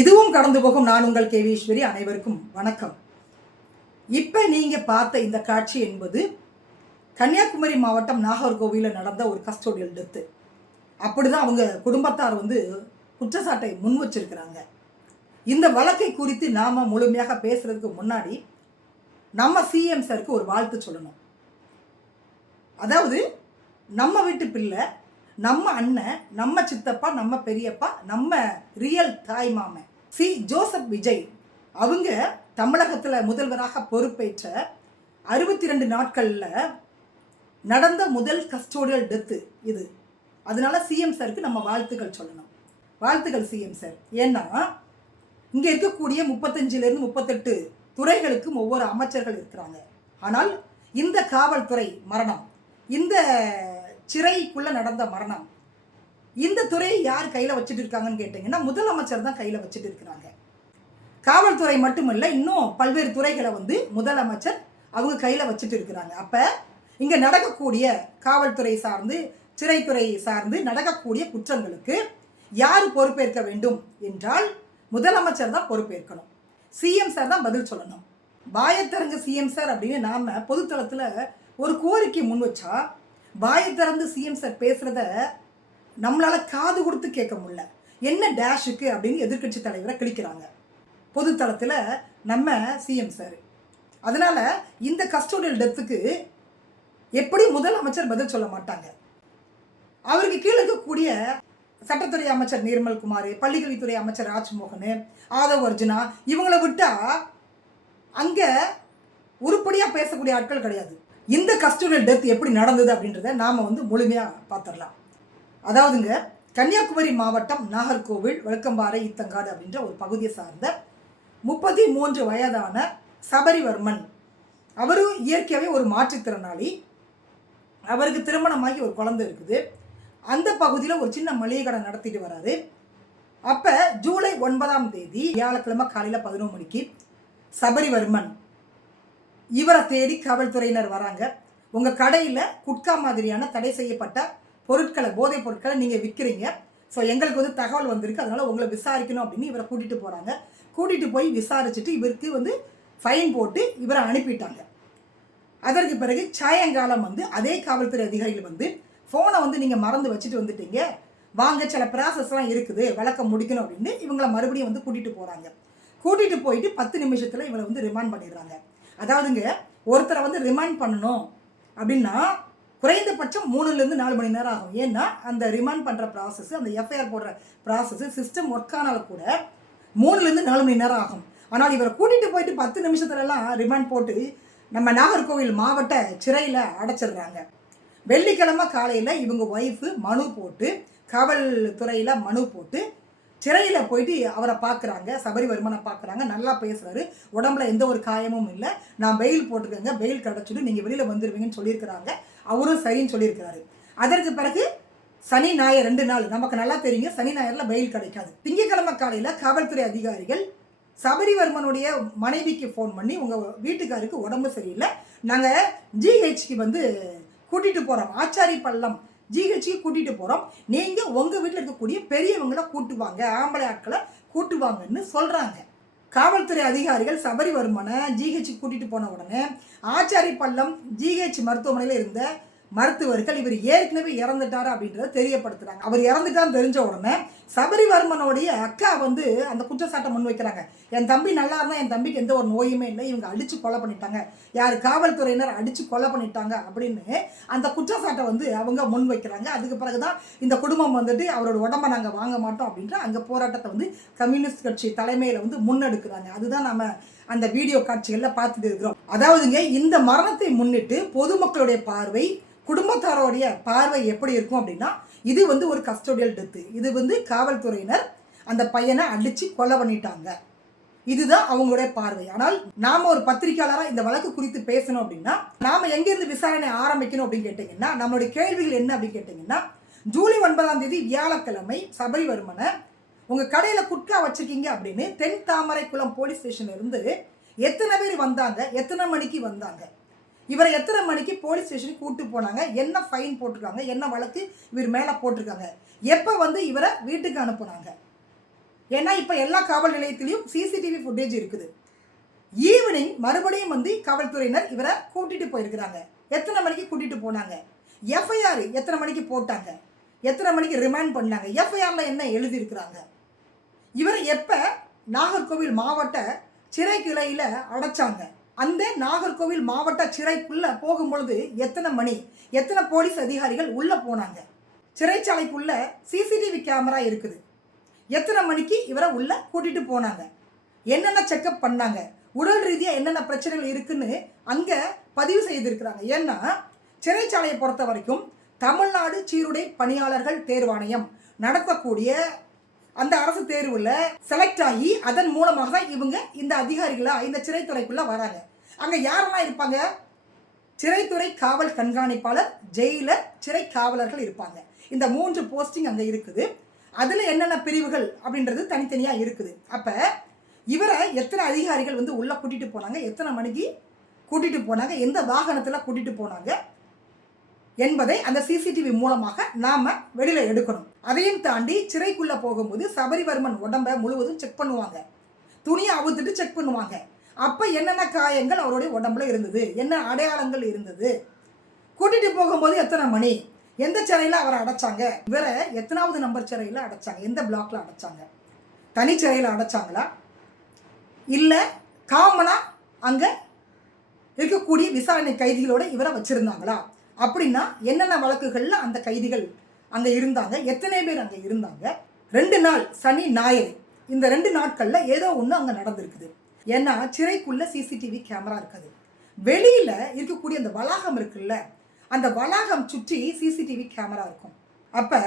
இதுவும் கடந்து போகும். நான் உங்கள் கேவீஸ்வரி. அனைவருக்கும் வணக்கம். இப்போ நீங்கள் பார்த்த இந்த காட்சி என்பது கன்னியாகுமரி மாவட்டம் நாகர்கோவிலில் நடந்த ஒரு கஸ்டோடியல் டெத்து. அப்படிதான் அவங்க குடும்பத்தார் குற்றச்சாட்டை முன் வச்சிருக்கிறாங்க. இந்த வழக்கை குறித்து நாம் முழுமையாக பேசுறதுக்கு முன்னாடி நம்ம சிஎம் சாருக்கு ஒரு வாழ்த்து சொல்லணும். அதாவது நம்ம வீட்டு பிள்ளை, நம்ம அண்ணன், நம்ம சித்தப்பா, நம்ம பெரியப்பா, நம்ம ரியல் தாய் மாமன் ஜோசப் விஜய் அவங்க தமிழகத்தில் முதல்வராக பொறுப்பேற்ற 62 நாட்களில் நடந்த முதல் கஸ்டோடியல் டெத்து இது. அதனால சிஎம் சாருக்கு நம்ம வாழ்த்துக்கள் சொல்லணும். வாழ்த்துக்கள் சிஎம் சார். ஏன்னா இங்கே இருக்கக்கூடிய 35லேருந்து 38 துறைகளுக்கும் ஒவ்வொரு அமைச்சர்கள் இருக்கிறாங்க. ஆனால் இந்த காவல்துறை மரணம், இந்த சிறைக்குள்ளே நடந்த மரணம், இந்த துறையை யார் கையில் வச்சுட்டு இருக்காங்கன்னு கேட்டிங்கன்னா முதலமைச்சர் தான் கையில் வச்சுட்டு இருக்கிறாங்க. காவல்துறை மட்டுமல்ல, இன்னும் பல்வேறு துறைகளை முதலமைச்சர் அவங்க கையில் வச்சுட்டு இருக்கிறாங்க. அப்போ இங்கே நடக்கக்கூடிய காவல்துறை சார்ந்து, சிறைத்துறை சார்ந்து நடக்கக்கூடிய குற்றங்களுக்கு யார் பொறுப்பேற்க வேண்டும் என்றால் முதலமைச்சர் தான் பொறுப்பேற்கணும். சிஎம் சார் தான் பதில் சொல்லணும். வாயத்திறங்க சிஎம் சார் அப்படின்னு நாம் பொதுத்தளத்தில் ஒரு கோரிக்கை முன் வச்சா, வாயத்திறந்து சிஎம் சார் பேசுகிறத நம்மளால் காது கொடுத்து கேட்க முடியல. என்ன டேஷுக்கு அப்படின்னு எதிர்கட்சி தலைவரை கிழிக்கிறாங்க பொதுத்தளத்தில் நம்ம சிஎம் சார். அதனால் இந்த கஸ்டோடியல் டெத்துக்கு எப்படி முதலமைச்சர் பதில் சொல்ல மாட்டாங்க? அவருக்கு கீழே இருக்கக்கூடிய சட்டத்துறை அமைச்சர் நிர்மல்குமார், பள்ளிக்கல்வித்துறை அமைச்சர் ராஜ்மோகன், ஆதவ் அர்ஜுனா, இவங்களை விட்டால் அங்கே உருப்படியாக பேசக்கூடிய ஆட்கள் கிடையாது. இந்த கஸ்டோடியல் டெத் எப்படி நடந்தது அப்படின்றத நாம் முழுமையாக பார்த்துடலாம். அதாவதுங்க, கன்னியாகுமரி மாவட்டம் நாகர்கோவில் வழுக்கம்பாறை ஈத்தங்காடு அப்படின்ற ஒரு பகுதியை சார்ந்த 33 வயதான சபரிவர்மன். அவரும் இயற்கையாகவே ஒரு மாற்றுத்திறனாளி. அவருக்கு திருமணமாகி ஒரு குழந்தை இருக்குது. அந்த பகுதியில் ஒரு சின்ன மளிகை கடை நடத்திட்டு வராரு. அப்போ ஜூலை 9ஆம் தேதி வியாழக்கிழமை காலையில் 11 மணிக்கு சபரிவர்மன் இவரை தேடி காவல்துறையினர் வராங்க. உங்கள் கடையில் குட்கா மாதிரியான தடை செய்யப்பட்ட பொருட்களை, போதைப் பொருட்களை நீங்கள் விற்கிறீங்க. ஸோ எங்களுக்கு தகவல் வந்திருக்கு, அதனால் உங்களை விசாரிக்கணும் அப்படின்னு இவரை கூட்டிகிட்டு போகிறாங்க. கூட்டிகிட்டு போய் விசாரிச்சுட்டு இவருக்கு ஃபைன் போட்டு இவரை அனுப்பிட்டாங்க. அதற்கு பிறகு சாயங்காலம் அதே காவல்துறை அதிகாரிகள் ஃபோனை நீங்கள் மறந்து வச்சுட்டு வந்துட்டீங்க, வாங்க சில ப்ராசஸ்லாம் இருக்குது, விளக்கம் முடிக்கணும் அப்படின்னு இவங்களை மறுபடியும் கூட்டிகிட்டு போகிறாங்க. கூட்டிகிட்டு போயிட்டு 10 நிமிஷத்தில் இவங்களை ரிமாண்ட் பண்ணிடுறாங்க. அதாவதுங்க, ஒருத்தரை ரிமாண்ட் பண்ணணும் அப்படின்னா குறைந்தபட்சம் 3லேருந்து 4 மணி நேரம் ஆகும். ஏன்னா அந்த ரிமாண்ட் பண்ணுற ப்ராசஸ், அந்த எஃப்ஐஆர் போடுற ப்ராசஸ், சிஸ்டம் ஒர்க் ஆனாலும் கூட 3லேருந்து 4 மணி நேரம் ஆகும். ஆனால் இவரை கூட்டிகிட்டு போயிட்டு 10 நிமிஷத்துலலாம் ரிமாண்ட் போட்டு நம்ம நாகர்கோவில் மாவட்ட சிறையில் அடைச்சிடுறாங்க. வெள்ளிக்கிழமை காலையில் இவங்க ஒய்ஃபு மனு போட்டு, காவல்துறையில் மனு போட்டு சிறையில் போயிட்டு அவரை பார்க்குறாங்க. சபரிவர்மனை பார்க்குறாங்க. நல்லா பேசுகிறாரு, உடம்புல எந்த ஒரு காயமும் இல்லை, நான் பெயில் போட்டுக்கங்க, பெயில் கிடச்சிட்டு நீங்கள் வெளியில் வந்துடுவீங்கன்னு சொல்லியிருக்கிறாங்க. அவரும் சரின்னு சொல்லியிருக்கிறாரு. அதற்கு பிறகு சனி ஞாயிறு 2 நாள் நமக்கு நல்லா தெரியுங்க, சனி ஞாயிறில் பெயில் கிடைக்காது. திங்கட்கிழமை காலையில் காவல்துறை அதிகாரிகள் சபரிவர்மனுடைய மனைவிக்கு ஃபோன் பண்ணி, உங்கள் வீட்டுக்காருக்கு உடம்பு சரியில்லை, நாங்கள் ஜிஹெச்க்கு கூட்டிகிட்டு போகிறோம், ஆச்சாரி பள்ளம் ஜிஹெச்க்கு கூட்டிகிட்டு போகிறோம், நீங்கள் உங்கள் வீட்டில் இருக்கக்கூடிய பெரியவங்களை கூட்டுவாங்க, ஆம்பளை ஆட்களை கூட்டுவாங்கன்னு சொல்கிறாங்க. காவல்துறை அதிகாரிகள் சபரிவர்மனை ஜிஹெச்சுக்கு கூட்டிகிட்டு போன உடனே ஆச்சாரி பள்ளம் ஜிஹெச் மருத்துவமனையில் இருந்த மருத்துவர்கள் இவர் ஏற்கனவே இறந்துட்டார் அப்படின்றத தெரியப்படுத்துகிறாங்க. அவர் இறந்துட்டான்னு தெரிஞ்ச உடனே சபரிவர்மனுடைய அக்கா அந்த குற்றச்சாட்டை முன் வைக்கிறாங்க. என் தம்பி நல்லா இருந்தால், என் தம்பிக்கு எந்த ஒரு நோயுமே இல்லை, இவங்க அடித்து கொலை பண்ணிட்டாங்க, யார் காவல்துறையினர் அடித்து கொலை பண்ணிட்டாங்க அப்படின்னு அந்த குற்றச்சாட்டை அவங்க முன் வைக்கிறாங்க. அதுக்கு பிறகு தான் இந்த குடும்பம் அவரோட உடம்பை நாங்கள் வாங்க மாட்டோம் அப்படின்ற அங்கே போராட்டத்தை கம்யூனிஸ்ட் கட்சி தலைமையில் முன்னெடுக்கிறாங்க. அதுதான் நம்ம அந்த வீடியோ காட்சிகளில் பார்த்துட்டு இருக்கிறோம். அதாவதுங்க, இந்த மரணத்தை முன்னிட்டு பொதுமக்களுடைய பார்வை, குடும்பத்தாரோடைய பார்வை எப்படி இருக்கும் அப்படின்னா, இது ஒரு கஸ்டோடியல் டெத்து. இது காவல்துறையினர் அந்த பையனை அடித்து கொலை பண்ணிட்டாங்க. இதுதான் அவங்களுடைய பார்வை. ஆனால் நாம ஒரு பத்திரிகையாளராக இந்த வழக்கு குறித்து பேசணும் அப்படின்னா நாம எங்கிருந்து விசாரணை ஆரம்பிக்கணும் அப்படின்னு கேட்டீங்கன்னா, நம்மளுடைய கேள்விகள் என்ன அப்படின்னு கேட்டீங்கன்னா, ஜூலை 9ஆம் தேதி வியாழக்கிழமை சபரிவர்மனை உங்க கடையில குட்கா வச்சிருக்கீங்க அப்படின்னு தென் தாமரைக்குளம் போலீஸ் ஸ்டேஷன்ல இருந்து எத்தனை பேர் வந்தாங்க, எத்தனை மணிக்கு வந்தாங்க, இவரை எத்தனை மணிக்கு போலீஸ் ஸ்டேஷனுக்கு கூட்டு போனாங்க, என்ன ஃபைன் போட்டிருக்காங்க, என்ன வழக்கு இவர் மேலே போட்டிருக்காங்க, எப்போ வந்து இவரை வீட்டுக்கு அனுப்புனாங்க. ஏன்னா இப்போ எல்லா காவல் நிலையத்திலையும் சிசிடிவி ஃபுட்டேஜ் இருக்குது. ஈவினிங் மறுபடியும் வந்து காவல்துறையினர் இவரை கூட்டிகிட்டு போயிருக்கிறாங்க. எத்தனை மணிக்கு கூட்டிகிட்டு போனாங்க, எஃப்ஐஆர் எத்தனை மணிக்கு போட்டாங்க, எத்தனை மணிக்கு ரிமாண்ட் பண்ணாங்க, எஃப்ஐஆரில் என்ன எழுதியிருக்கிறாங்க, இவரை எப்போ நாகர்கோவில் மாவட்ட சிறை கிளையில் அடைச்சாங்க, அந்த நாகர்கோவில் மாவட்ட சிறைக்குள்ளே போகும்பொழுது எத்தனை மணி, எத்தனை போலீஸ் அதிகாரிகள் உள்ளே போனாங்க, சிறைச்சாலைக்குள்ளே சிசிடிவி கேமரா இருக்குது, எத்தனை மணிக்கு இவரை உள்ளே கூட்டிகிட்டு போனாங்க, என்னென்ன செக்கப் பண்ணாங்க, உடல் ரீதியாக என்னென்ன பிரச்சனைகள் இருக்குன்னு அங்கே பதிவு செய்திருக்கிறாங்க. ஏன்னா சிறைச்சாலையை பொறுத்த வரைக்கும் தமிழ்நாடு சீருடை பணியாளர்கள் தேர்வாணையம் நடத்தக்கூடிய அந்த அரசு தேர்வில் செலக்ட் ஆகி அதன் மூலமாக தான் இவங்க இந்த அதிகாரிகளாக இந்த சிறைத்துறைக்குள்ளே வராங்க. அங்கே யாரெல்லாம் இருப்பாங்க, சிறைத்துறை காவல் கண்காணிப்பாளர், ஜெயிலர், சிறை காவலர்கள் இருப்பாங்க. இந்த 3 போஸ்டிங் அங்கே இருக்குது. அதில் என்னென்ன பிரிவுகள் அப்படின்றது தனித்தனியாக இருக்குது. அப்போ இவரை எத்தனை அதிகாரிகள் வந்து உள்ளே கூட்டிகிட்டு போனாங்க, எத்தனை மணிக்கு கூட்டிகிட்டு போனாங்க, எந்த வாகனத்தில் கூட்டிகிட்டு போனாங்க என்பதை அந்த சிசிடிவி மூலமாக நாம் வெளியில் எடுக்கணும். அதையும் தாண்டி சிறைக்குள்ளே போகும்போது சபரிவர்மன் உடம்பை முழுவதும் செக் பண்ணுவாங்க, துணியை அவுத்துட்டு செக் பண்ணுவாங்க. அப்போ என்னென்ன காயங்கள் அவருடைய உடம்புல இருந்தது, என்ன அடையாளங்கள் இருந்தது, கூட்டிகிட்டு போகும்போது எத்தனை மணி, எந்த சிறையில் அவரை அடைச்சாங்க, இவரை எத்தனாவது நம்பர் சிறையில் அடைச்சாங்க, எந்த பிளாக்ல அடைச்சாங்க, தனி சிறையில் அடைச்சாங்களா, இல்லை காமனாக அங்கே இருக்கக்கூடிய விசாரணை கைதிகளோட இவரை வச்சுருந்தாங்களா, அப்படின்னா என்னென்ன வழக்குகளில் அந்த கைதிகள் அங்கே இருந்தாங்க, எத்தனை பேர் அங்கே இருந்தாங்க. 2 நாள் சனி ஞாயிறு, இந்த 2 நாட்களில் ஏதோ ஒன்று அங்கே நடந்திருக்குது. ஏன்னா சிறைக்குள்ளே சிசிடிவி கேமரா இருக்குது, வெளியில் இருக்கக்கூடிய அந்த வளாகம் இருக்குல்ல, அந்த வளாகம் சுற்றி சிசிடிவி கேமரா இருக்கும். அப்போ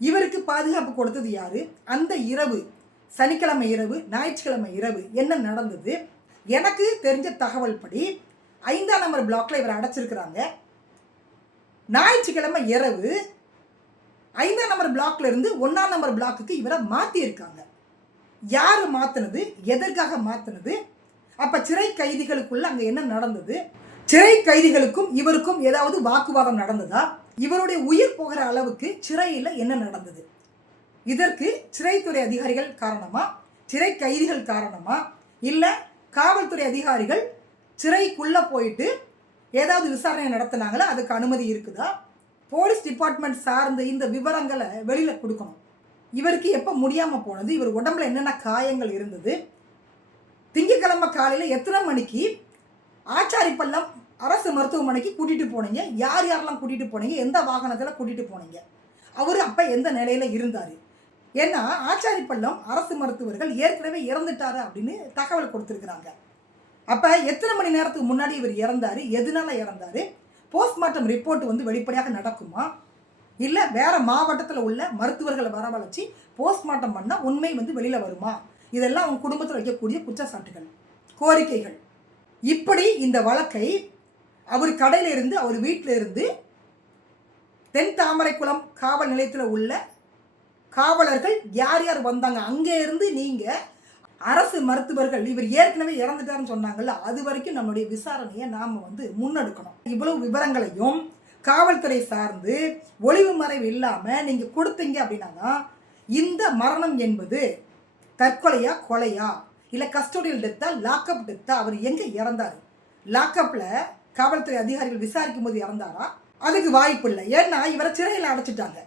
இவருக்கு பாதுகாப்பு கொடுத்தது யார், அந்த இரவு சனிக்கிழமை இரவு ஞாயிற்றுக்கிழமை இரவு என்ன நடந்தது. எனக்கு தெரிஞ்ச தகவல் படி 5ஆம் நம்பர் பிளாக்ல இவரை அடைச்சிருக்கிறாங்க. ஞாயிற்றுக்கிழமை இரவு 5ஆம் நம்பர் பிளாக்ல இருந்து 1ஆம் நம்பர் பிளாக்குக்கு இவரை மாற்றியிருக்காங்க. யார் மாற்றினது, எதற்காக மாற்றினது, அப்போ சிறை கைதிகளுக்குள்ள அங்கே என்ன நடந்தது, சிறை கைதிகளுக்கும் இவருக்கும் ஏதாவது வாக்குவாதம் நடந்ததா, இவருடைய உயிர் போகிற அளவுக்கு சிறையில் என்ன நடந்தது, இதற்கு சிறைத்துறை அதிகாரிகள் காரணமா, சிறை கைதிகள் காரணமா, இல்லை காவல்துறை அதிகாரிகள் சிறைக்குள்ளே போயிட்டு ஏதாவது விசாரணை நடத்தினாங்களா, அதுக்கு அனுமதி இருக்குதா, போலீஸ் டிபார்ட்மெண்ட் சார்ந்து இந்த விவரங்களை வெளியில் கொடுக்கணும். இவருக்கு எப்போ முடியாமல் போனது, இவர் உடம்புல என்னென்ன காயங்கள் இருந்தது, திங்கட்கிழமை காலையில் எத்தனை மணிக்கு ஆச்சாரிப்பள்ளம் அரசு மருத்துவமனைக்கு கூட்டிகிட்டு போனீங்க, யார் யாரெல்லாம் கூட்டிகிட்டு போனீங்க, எந்த வாகனத்தில் கூட்டிகிட்டு போனீங்க, அவர் அப்போ எந்த நிலையில் இருந்தார். ஏன்னா ஆச்சாரிப்பள்ளம் அரசு மருத்துவர்கள் ஏற்கனவே இறந்துட்டாரு அப்படின்னு தகவல் கொடுத்துருக்குறாங்க. அப்போ எத்தனை மணி நேரத்துக்கு முன்னாடி இவர் இறந்தார், எதனால இறந்தார், போஸ்ட்மார்ட்டம் ரிப்போர்ட் வந்து வெளிப்படையாக நடக்குமா, இல்லை வேறு மாவட்டத்தில் உள்ள மருத்துவர்களை வரவழைச்சி போஸ்ட்மார்ட்டம் பண்ணால் உண்மை வந்து வெளியில் வருமா, இதெல்லாம் அவங்க குடும்பத்தில் வைக்கக்கூடிய குற்றச்சாட்டுகள், கோரிக்கைகள். இப்படி இந்த வழக்கை அவர் கடையில் இருந்து அவர் வீட்டில் இருந்து தென் தாமரைக்குளம் காவல் நிலையத்தில் உள்ள காவலர்கள் யார் யார் வந்தாங்க, அங்கே இருந்து நீங்கள் அரசு மருத்துவர்கள் இவர் ஏற்கனவே இறந்துட்டாருன்னு சொன்னாங்கல்ல, அது வரைக்கும் நம்மளுடைய விசாரணையை நாம் வந்து முன்னெடுக்கணும். இவ்வளவு விவரங்களையும் காவல்துறை சார்ந்து ஒளிவு மறைவு இல்லாமல் நீங்கள் கொடுத்தீங்க அப்படின்னா இந்த மரணம் என்பது தற்கொலையா, கொலையா, இல்லை கஸ்டோடியல் டெத்தா, லாக்அப் டெத்தா, அவர் எங்கே இறந்தார், லாக்அப்பில் காவல்துறை அதிகாரிகள் விசாரிக்கும் போது இறந்தாரா, அதுக்கு வாய்ப்பு இல்லை. ஏன்னா இவரை சிறையில் அடைச்சிட்டாங்க.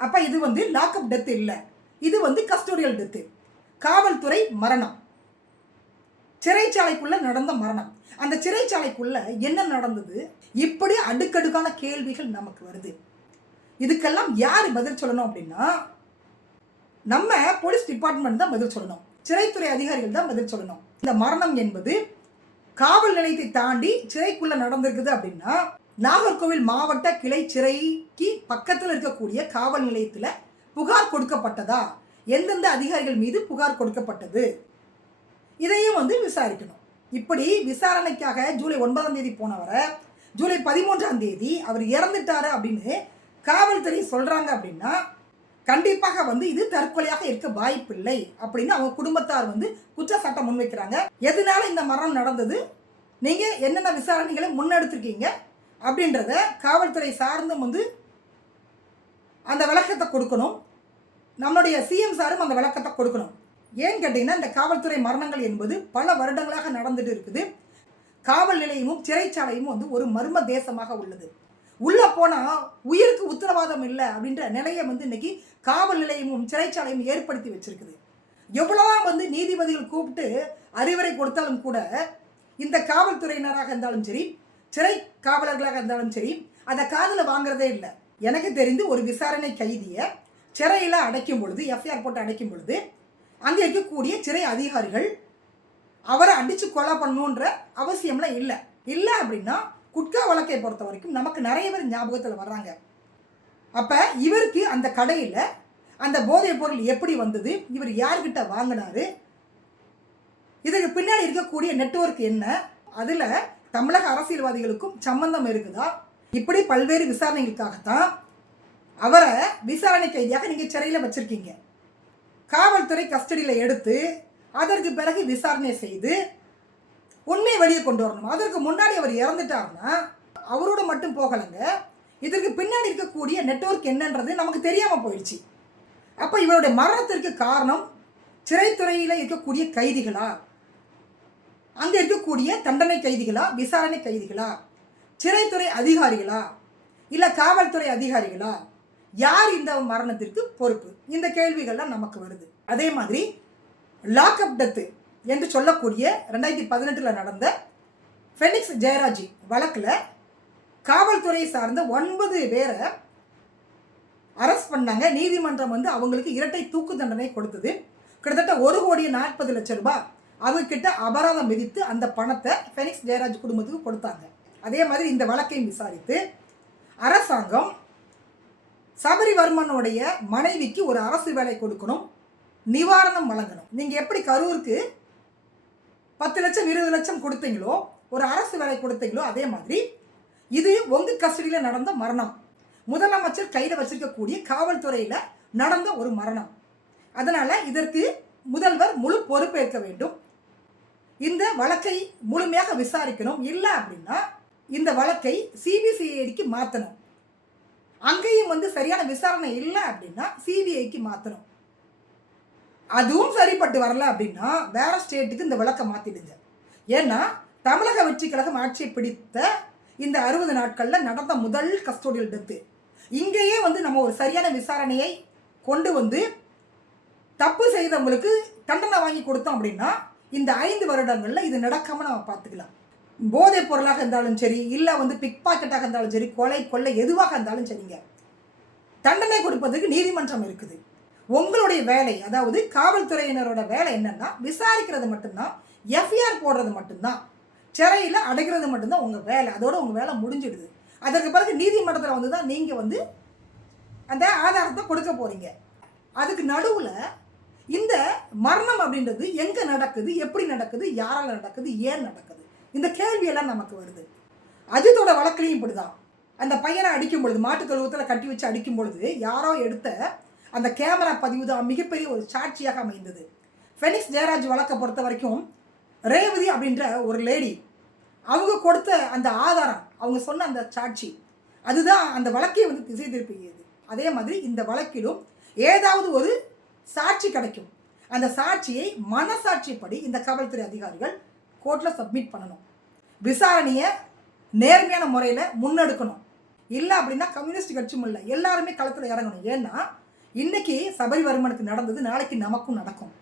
அப்போ இது வந்து லாக்அப் டெத்து இல்லை, இது வந்து கஸ்டோடியல் டெத்து, காவல்துறை மரணம், சிறைச்சாலைக்குள்ள நடந்த மரணம். அந்த சிறைச்சாலைக்குள்ள என்ன நடந்தது, இப்படி அடுக்கடுக்கான கேள்விகள் நமக்கு வருது. இதுக்கெல்லாம் யார் பதில் சொல்லணும் அப்படின்னா நம்ம போலீஸ் டிபார்ட்மெண்ட் தான் பதில் சொல்லணும், சிறைத்துறை அதிகாரிகள் தான் பதில் சொல்லணும். இந்த மரணம் என்பது காவல் நிலையத்தை தாண்டி சிறைக்குள்ள நடந்திருக்குது அப்படின்னா நாகர்கோவில் மாவட்ட கிளை சிறைக்கு பக்கத்தில் இருக்கக்கூடிய காவல் நிலையத்தில் புகார் கொடுக்கப்பட்டதா, எந்தெந்த அதிகாரிகள் மீது புகார் கொடுக்கப்பட்டது, இதையும் வந்து விசாரிக்கணும். இப்படி விசாரணைக்காக ஜூலை 9ஆம் தேதி போனவரை ஜூலை 13ஆம் தேதி அவர் இறந்துட்டாரு அப்படின்னு காவல்துறை சொல்கிறாங்க அப்படின்னா கண்டிப்பாக வந்து இது தற்கொலையாக இருக்க வாய்ப்பில்லை அப்படின்னு அவங்க குடும்பத்தார் வந்து குற்றச்சாட்டை முன்வைக்கிறாங்க. எதனால இந்த மரணம் நடந்தது, நீங்கள் என்னென்ன விசாரணைகளை முன்னெடுத்திருக்கீங்க அப்படின்றத காவல்துறை சார்ந்தும் வந்து அந்த விளக்கத்தை கொடுக்கணும். நம்மளுடைய சிஎம் சாரும் அந்த விளக்கத்தை கொடுக்கணும். ஏன்னு கேட்டிங்கன்னா இந்த காவல்துறை மரணங்கள் என்பது பல வருடங்களாக நடந்துட்டு இருக்குது. காவல் நிலையமும் சிறைச்சாலையும் வந்து ஒரு மர்ம தேசமாக உள்ளது. உள்ளே போனால் உயிருக்கு உத்தரவாதம் இல்லை அப்படின்ற நிலையை வந்து இன்னைக்கு காவல் நிலையமும் சிறைச்சாலையும் ஏற்படுத்தி வச்சிருக்குது. எவ்வளோதான் வந்து நீதிபதிகள் கூப்பிட்டு அறிவுரை கொடுத்தாலும் கூட இந்த காவல்துறையினராக இருந்தாலும் சரி, சிறை காவலர்களாக இருந்தாலும் சரி, அதை காதில் வாங்குறதே இல்லை. எனக்கு தெரிந்து ஒரு விசாரணை கைதியை சிறையில் அடைக்கும் பொழுது, எஃப்ஐஆர் போட்டு அடைக்கும் பொழுது அங்கே இருக்கக்கூடிய சிறை அதிகாரிகள் அவரை அடித்து கொலை பண்ணணுன்ற அவசியம்லாம் இல்லை அப்படின்னா குட்கா வழக்கை பொறுத்த வரைக்கும் நமக்கு நிறைய பேர் ஞாபகத்தில் வர்றாங்க. அப்போ இவருக்கு அந்த கடையில் அந்த போதைப் பொருள் எப்படி வந்தது, இவர் யார்கிட்ட வாங்கினாரு, இதுக்கு பின்னாடி இருக்கக்கூடிய நெட்வொர்க் என்ன, அதில் தமிழக அரசியல்வாதிகளுக்கும் சம்பந்தம் இருக்குதா, இப்படி பல்வேறு விசாரணைகளுக்காகத்தான் அவரை விசாரணை கைதியாக நீங்கள் சிறையில் வச்சுருக்கீங்க. காவல்துறை கஸ்டடியில் எடுத்து அதற்கு பிறகு விசாரணை செய்து உண்மையை வெளியே கொண்டு வரணும். அதற்கு முன்னாடி அவர் இறந்துட்டாருன்னா அவரோட மட்டும் போகலைங்க, இதற்கு பின்னாடி இருக்கக்கூடிய நெட்வொர்க் என்னன்றது நமக்கு தெரியாமல் போயிடுச்சு. அப்போ இவருடைய மரணத்திற்கு காரணம் சிறைத்துறையில் இருக்கக்கூடிய கைதிகளா, அங்கே இருக்கக்கூடிய தண்டனை கைதிகளா, விசாரணை கைதிகளா, சிறைத்துறை அதிகாரிகளா, இல்லை காவல்துறை அதிகாரிகளா, யார் இந்த மரணத்திற்கு பொறுப்பு? இந்த கேள்விகள்லாம் நமக்கு வருது. அதே மாதிரி லாக்அப் டெத்து என்று சொல்லக்கூடிய 2018 நடந்த ஃபெனிக்ஸ் ஜெயராஜ் வழக்கில் காவல்துறையை சார்ந்த 9 பேரை அரெஸ்ட் பண்ணாங்க. நீதிமன்றம் வந்து அவங்களுக்கு இரட்டை தூக்கு தண்டனை கொடுத்தது. கிட்டத்தட்ட 1,40,00,000 ரூபாய் அவங்கக்கிட்ட அபராதம் விதித்து அந்த பணத்தை ஃபெனிக்ஸ் ஜெயராஜ் குடும்பத்துக்கு கொடுத்தாங்க. அதே மாதிரி இந்த வழக்கையும் விசாரித்து அரசாங்கம் சபரிவர்மனுடைய மனைவிக்கு ஒரு அரசு வேலை கொடுக்கணும், நிவாரணம் வழங்கணும். நீங்கள் எப்படி கரூருக்கு 10 லட்சம் 20 லட்சம் கொடுத்தீங்களோ, ஒரு அரசு வேலை கொடுத்தீங்களோ, அதே மாதிரி இது உங்கள் கஸ்டடியில் நடந்த மரணம். முதலமைச்சர் கையில் வச்சிருக்கக்கூடிய காவல்துறையில் நடந்த ஒரு மரணம். அதனால் இதற்கு முதல்வர் முழு பொறுப்பேற்க வேண்டும். இந்த வழக்கை முழுமையாக விசாரிக்கணும். இல்லை அப்படின்னா இந்த வழக்கை சிபிசிஐடிக்கு மாற்றணும். அங்கேயும் வந்து சரியான விசாரணை இல்லை அப்படின்னா சிபிஐக்கு மாற்றணும். அதுவும் சரிப்பட்டு வரல அப்படின்னா வேற ஸ்டேட்டுக்கு இந்த வழக்கை மாற்றிடுங்க. ஏன்னா தமிழக வெற்றி கழகம் ஆட்சியை பிடித்த இந்த 60 நாட்களில் நடந்த முதல் கஸ்டோடியல் டெத்து. இங்கேயே வந்து நம்ம ஒரு சரியான விசாரணையை கொண்டு வந்து தப்பு செய்தவங்களுக்கு தண்டனை வாங்கி கொடுத்தோம் அப்படின்னா இந்த 5 வருடங்களில் இது நடக்காமல் நம்ம பார்த்துக்கலாம். போதைப் பொருளாக இருந்தாலும் சரி, இல்லை வந்து பிக் பாக்கெட்டாக இருந்தாலும் சரி, கொள்ளை எதுவாக இருந்தாலும் சரிங்க, தண்டனை கொடுப்பதற்கு நீதிமன்றம் இருக்குது. உங்களுடைய வேலை, அதாவது காவல்துறையினரோட வேலை என்னன்னா விசாரிக்கிறது மட்டும்தான், எஃப்ஐஆர் போடுறது மட்டும்தான், சிறையில் அடைக்கிறது மட்டும்தான் உங்கள் வேலை. அதோட உங்கள் வேலை முடிஞ்சிடுது. அதற்கு பிறகு நீதிமன்றத்தில் வந்து தான் நீங்கள் வந்து அந்த ஆதாரத்தை கொடுக்க போகிறீங்க. அதுக்கு நடுவில் இந்த மரணம் அப்படின்றது எங்கே நடக்குது, எப்படி நடக்குது, யாரால் நடக்குது, ஏன் நடக்குது, இந்த கேள்வியெல்லாம் நமக்கு வருது. அஜித்தோட வழக்கிலையும் இப்படி தான். அந்த பையனை அடிக்கும் பொழுது, மாட்டுத் தொழுவத்தில் கட்டி வச்சு அடிக்கும் பொழுது யாரோ எடுத்த அந்த கேமரா பதிவு தான் மிகப்பெரிய ஒரு சாட்சியாக அமைந்தது. ஃபெனிக்ஸ் ஜெயராஜ் வழக்கை பொறுத்த வரைக்கும் ரேவதி அப்படின்ற ஒரு லேடி அவங்க கொடுத்த அந்த ஆதாரம், அவங்க சொன்ன அந்த சாட்சி, அதுதான் அந்த வழக்கை வந்து திசை திருப்பியது. அதே மாதிரி இந்த வழக்கிலும் ஏதாவது ஒரு சாட்சி கிடைக்கும். அந்த சாட்சியை மனசாட்சிப்படி இந்த காவல்துறை அதிகாரிகள் கோர்ட்டில் சப்மிட் பண்ணணும். விசாரணையை நேர்மையான முறையில் முன்னெடுக்கணும். இல்லை அப்படின்னா கம்யூனிஸ்ட் கட்சியும் இல்லை, எல்லாருமே களத்தில் இறங்கணும். ஏன்னா இன்னைக்கு சபரிவர்மனுக்கு நடந்தது நாளைக்கு நமக்கும் நடக்கும்.